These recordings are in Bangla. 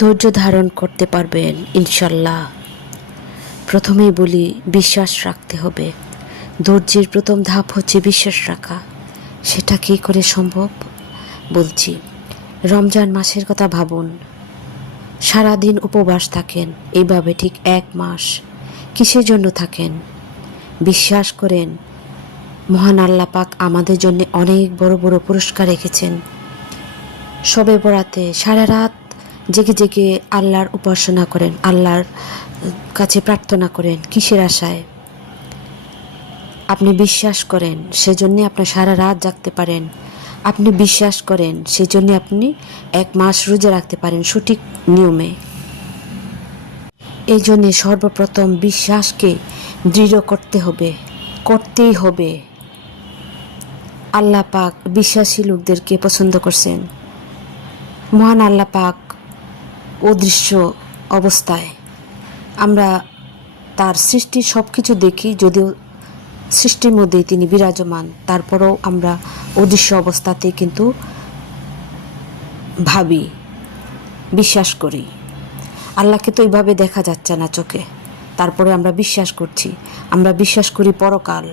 ধৈর্য ধারণ করতে পারবেন ইনশাল্লাহ। প্রথমেই বলি, বিশ্বাস রাখতে হবে। ধৈর্যের প্রথম ধাপ হচ্ছে বিশ্বাস রাখা। সেটা কী করে সম্ভব বলছি। রমজান মাসের কথা ভাবুন। সারাদিন উপবাস থাকেন, এইভাবে ঠিক 1 মাস। কিসের জন্য থাকেন? বিশ্বাস করেন মহান আল্লাহ পাক আমাদের জন্য অনেক বড় বড় পুরস্কার রেখেছেন। শবে বরাতে সারা রাত জেগে জেগে আল্লাহর উপাসনা করেন, আল্লাহর কাছে প্রার্থনা করেন। কিসের আশায়? আপনি বিশ্বাস করেন, সেজন্য আপনি সারা রাত জাগতে পারেন। আপনি বিশ্বাস করেন, সেজন্য আপনি 1 মাস রোজা রাখতে পারেন সঠিক নিয়মে। এই জন্যে সর্বপ্রথম বিশ্বাসকে দৃঢ় করতে হবে, করতেই হবে। আল্লাহ পাক বিশ্বাসী লোকদেরকে পছন্দ করছেন। মহান আল্লাহ পাক অদৃশ্য অবস্থায় আমরা তার সৃষ্টির সব কিছু দেখি, যদিও সৃষ্টির মধ্যেই তিনি বিরাজমান, তারপরেও আমরা অদৃশ্য অবস্থাতে কিন্তু ভাবি, বিশ্বাস করি। আল্লাহকে তো এইভাবে দেখা যাচ্ছে না চোখে, তারপরে আমরা বিশ্বাস করছি। আমরা বিশ্বাস করি পরকাল।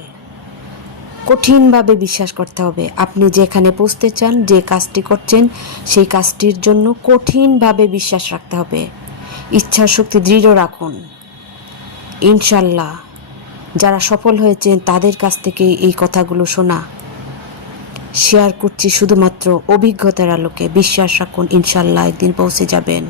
কঠিনভাবে বিশ্বাস করতে হবে। আপনি যেখানে পৌঁছতে চান, যে কাজটি করছেন, সেই কাজটির জন্য কঠিনভাবে বিশ্বাস রাখতে হবে। ইচ্ছা শক্তি দৃঢ় রাখুন। ইনশাল্লাহ যারা সফল হয়েছেন তাদের কাছ থেকে এই কথাগুলো শোনা শেয়ার করছি শুধুমাত্র অভিজ্ঞতার আলোকে। বিশ্বাস রাখুন, ইনশাল্লাহ একদিন পৌঁছে যাবেন।